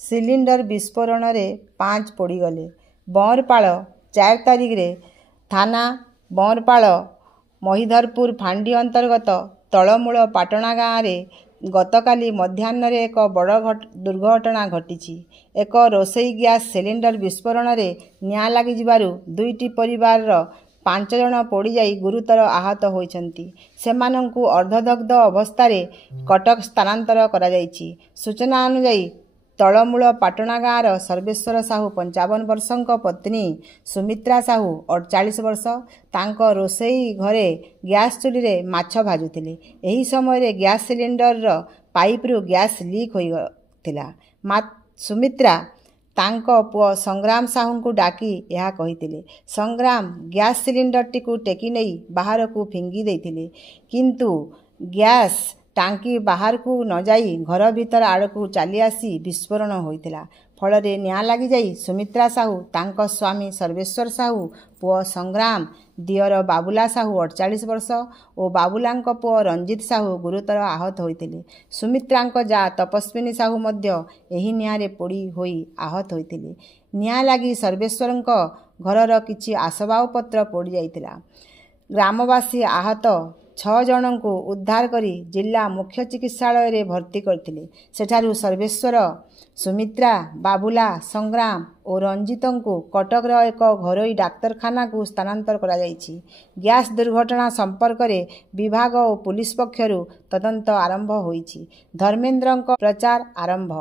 Cylinder विस्फोरण रे 5 पोड़ीगले। बंरपाल 4 तारिख रे थाना बंरपाल महिधरपुर फांडी अंतर्गत तलमूल पाटणा गाँव में गतकाली मध्याह्न एक बड़ दुर्घटना घटी। एक रोसई गैस सिलिंडर विस्फोरण रे निआं लगी जिबारु 2टी परिवार 5 जन पोड़ी जाई गुरुतर आहत होइछंती। सेमानंकु अर्धदग्ध अवस्था कटक स्थानांतर करा जायछि। सूचना अनुसार तलमूल पाटणा गाँवर सर्वेश्वर साहू 55 वर्षक पत्नी सुमित्रा साहू 48 वर्ष तांको रोसई घरे गैस चुली रे माछ भाजुथिले। एही समय गैस सिलिंडर पाइप रु गैस लीक होइथिला। सुमित्रा तांको पुओ संग्राम साहू को डाकी यह कहिथिले। संग्राम गैस सिलिंडर टिकु टेकी नहीं बाहर को फिंगी देथिले, किंतु गैस टांकी बाहर को न जाई घर भीतर आड़ को चली आसी विस्फोरण होइथिला। फल रे निआं लगी जाई सुमित्रा साहू तांको स्वामी सर्वेश्वर साहू पुओ संग्राम दियर बाबुला साहू 48 वर्ष और बाबुलांको पुओ रंजित साहू गुरुतर आहत होइथिले। सुमित्रांको जा तपस्विनी साहू मध्य एही निआं रे पोड़ी होई आहत होइथिले। निआं लगी सर्वेश्वरंको घरर किछि आसबाबपत्र पोड़ी जाइथिला। ग्रामवासी आहत 6 जन को उद्धार करी जिला मुख्य चिकित्सालय रे भर्ती करथिले। सेठारु सर्वेश्वर सुमित्रा बाबुला संग्राम और रंजित को कटक एक घरोई डाक्तरखाना को स्थानांतर करा जायछि। गैस दुर्घटना संपर्क रे विभाग और पुलिस पक्षरु तदंत आरंभ होईछि। धर्मेंद्रंको प्रचार आरंभ।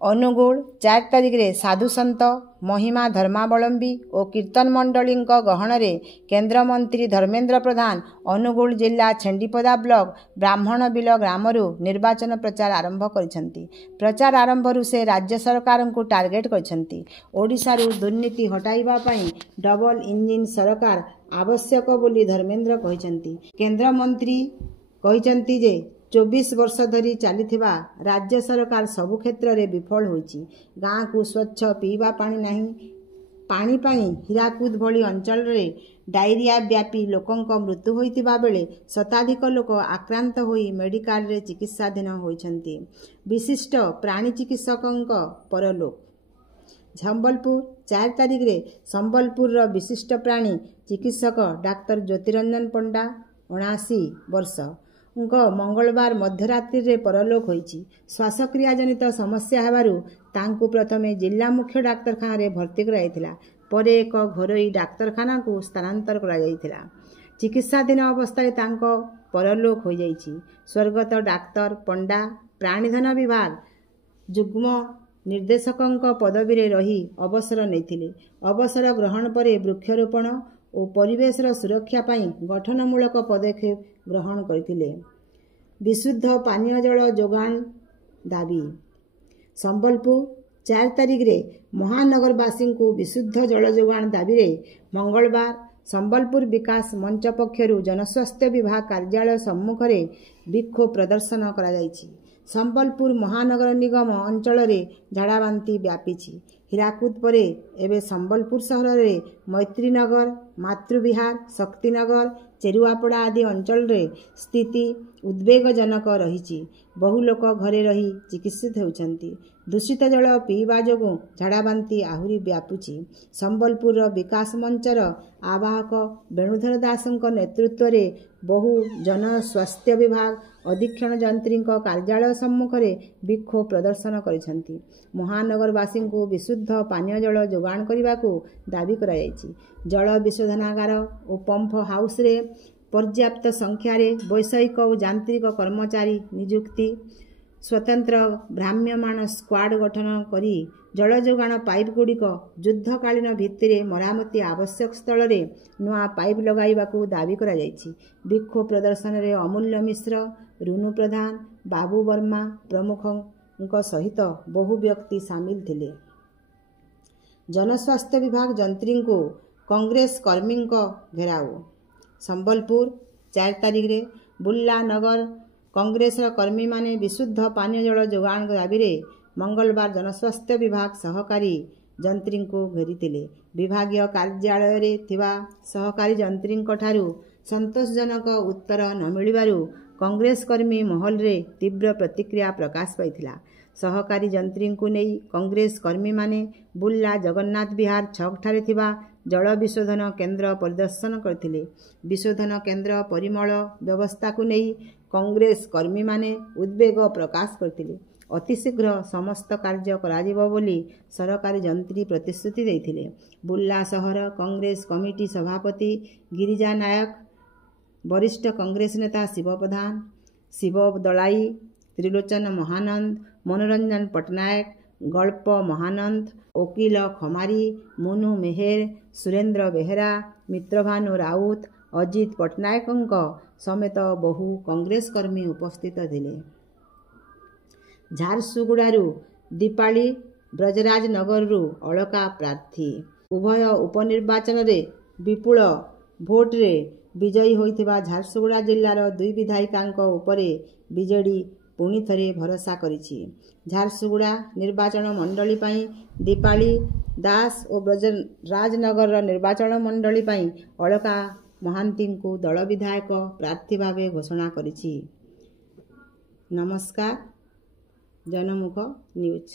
अनुगुल 4 तारिख रे साधु संत महिमा धर्मावलंबी और कीर्तन मंडली गहन रे केंद्र मंत्री धर्मेंद्र प्रधान अनुगुल जिला छेंडीपदा ब्लॉक ब्राह्मण बिल ग्रामरू निर्वाचन प्रचार आरंभ करिसेंती। प्रचार आरंभरू से राज्य सरकार को टार्गेट करिसेंती। ओडिशारू दुर्नीति हटाइबा पई डबल इंजिन सरकार आवश्यक बोली धर्मेंद्र कहिसेंती। केंद्र मंत्री कहिसेंती जे 24 वर्ष धरी चलीथिबा राज्य सरकार सबु क्षेत्र रे विफल होईची। गाँ को स्वच्छ पीवा पानी नहीं, पानी पाई हीराकुद भली अंचल रे डायरिया व्यापी लोकंक मृत्यु होइतिबा बेले शताधिक लोक आक्रांत होई मेडिकल रे चिकित्साधीन होइछंती। विशिष्ट प्राणी चिकित्सकंक परलोक। संबलपुर 4 तारिख रे संबलपुर रो विशिष्ट प्राणी चिकित्सक डाक्टर ज्योतिरंजन पंडा 79 वर्ष मंगलवार मध्यरात्रि रे परलोक होईची। श्वासक्रिया जनित समस्या हेबारु तांकु प्रथमे जिला मुख्य डाक्तरखाना रे भर्ती कराइथिला, परे एक घरोई डाक्तरखाना को स्थानांतर करा जाइथिला। चिकित्साधीन अवस्था तांको परलोक हो जाइछि। स्वर्गत डाक्तर पंडा प्राणीधन विभाग जुग्म निर्देशकंक पदवी रे रही अवसर नेथिले। अवसर ग्रहण परे वृक्षरोपण और परिवेश सुरक्षा पाई गठनमूलक पदक्षेप ग्रहण करथिले। विशुद्ध पानीय जल जोगान दाबी। संबलपुर 4 तारिख रे महानगरवासी को विशुद्ध जल जोगान दाबी रे मंगलवार संबलपुर विकास मंच पक्षरु जनस्वास्थ्य विभाग कार्यालय सम्मुख रे विक्षोभ प्रदर्शन करा जायछि। संबलपुर महानगर निगम अंचल रे झाड़ाबांती व्यापीछि। हीराकुद परे एवं संबलपुर सहर रे मैत्रीनगर, मातृविहार, शक्तिनगर, चेरुआपड़ा आदि अंचल रे स्थिति उद्वेगजनक रही। बहु लोक घरे रही चिकित्सित होउछंती। दूषित जल पीवा जोगु झाड़ाबांती आहुरी व्यापुछि। संबलपुर विकास मंचर आवाहक वेणुधर दासंक नेतृत्व रे बहु जन स्वास्थ्य विभाग अधीक्षण जंत्री कार्यालय सम्मुख रे विक्षोभ प्रदर्शन करिसेंती। महानगरवासी को विशुद्ध पानीय जल जोगान करने को दाबी कराଯାଇଛି। जल विशोधनागार और पंप हाउस रे पर्याप्त संख्यार वैषयिक और यांत्रिक कर्मचारी नियुक्ति, स्वतंत्र भ्राम्यमाण स्क्वाड गठन करी जल जोगान पाइप गुड़िक युद्धकालीन भित्तिरे मरामती आवश्यक स्थल रे नुआ पाइप लगाइबाकू दाबी करा जायछि। विक्षोभ प्रदर्शन रे अमूल्य मिश्र, रुनु प्रधान, बाबू वर्मा प्रमुखों सहित बहु व्यक्ति सामिल थिले। जनस्वास्थ्य विभाग जंत्री को कांग्रेस कर्मी घेराव। संबलपुर 4 तारिख रे बुल्ला नगर कांग्रेस कर्मी माने विशुद्ध पानीय जल जोगान दाबी रे मंगलवार जनस्वास्थ्य विभाग सहकारी जंत्री को घेरीतिले। विभागीय कार्यालय रे थिबा सहकारी जंत्री ठारू संतोषजनक उत्तर न मिलिबारु कांग्रेस कर्मी महल रे तीव्र प्रतिक्रिया प्रकाश पाइथिला। सहकारी जंत्रीଙ୍କୁ ନେଇ କଂଗ୍ରେସ କର୍ମୀମାନେ ବୁର୍ଲା ଜଗନ୍ନାଥ ବିହାର ଛକଠାରେ ଥିବା ଜଳ ବିଶୋଧନ କେନ୍ଦ୍ର ପରିଦର୍ଶନ କରିଥିଲେ। ବିଶୋଧନ କେନ୍ଦ୍ର ପରିମଳ ବ୍ୟବସ୍ଥାକୁ ନେଇ କଂଗ୍ରେସ କର୍ମୀମାନେ ଉଦ୍ବେଗ ପ୍ରକାଶ କରିଥିଲେ। ଅତିଶୀଘ୍ର ସମସ୍ତ କାର୍ଯ୍ୟ କରାଯିବ ବୋଲି ସରକାରୀ ଯନ୍ତ୍ରୀ ପ୍ରତିଶ୍ରୁତି ଦେଇଥିଲେ। ବୁର୍ଲା ସହର କଂଗ୍ରେସ କମିଟି ସଭାପତି ଗିରିଜା ନାୟକ, ବରିଷ୍ଠ କଂଗ୍ରେସ ନେତା ଶିବ ପ୍ରଧାନ, ଶିବ ଦଳାଇ, ତ୍ରିଲୋଚନ ମହାନନ୍ଦ, ମନୋରଞ୍ଜନ ପଟ୍ଟନାୟକ, ଗଳ୍ପ ମହାନନ୍ଦ, ଓକିଲ ଖମାରୀ, ମୁନୁ ମେହେର, ସୁରେନ୍ଦ୍ର ବେହେରା, ମିତ୍ରଭାନୁ ରାଉତ, ଅଜିତ ପଟ୍ଟନାୟକଙ୍କ ସମେତ ବହୁ କଂଗ୍ରେସ କର୍ମୀ ଉପସ୍ଥିତ ଥିଲେ। ଝାରସୁଗୁଡ଼ାରୁ ଦୀପାଳି, ବ୍ରଜରାଜନଗରରୁ ଅଳକା ପ୍ରାର୍ଥୀ। ଉଭୟ ଉପନିର୍ବାଚନରେ ବିପୁଳ ଭୋଟରେ ବିଜୟୀ ହୋଇଥିବା ଝାରସୁଗୁଡ଼ା ଜିଲ୍ଲାର 2 ବିଧାୟିକାଙ୍କ ଉପରେ ବିଜେଡି ପୁଣି ଥରେ ଭରସା କରିଛି। ଝାରସୁଗୁଡ଼ା ନିର୍ବାଚନ ମଣ୍ଡଳୀ ପାଇଁ ଦୀପାଳି ଦାସ ଓ ବ୍ରଜରାଜନଗର ନିର୍ବାଚନ ମଣ୍ଡଳୀ ପାଇଁ ଅଳକା ମହାନ୍ତିଙ୍କୁ ଦଳ ବିଧାୟକ ପ୍ରାର୍ଥୀ ଭାବେ ଘୋଷଣା କରିଛି। ନମସ୍କାର। ଜନମୁଖ ନ୍ୟୁଜ୍।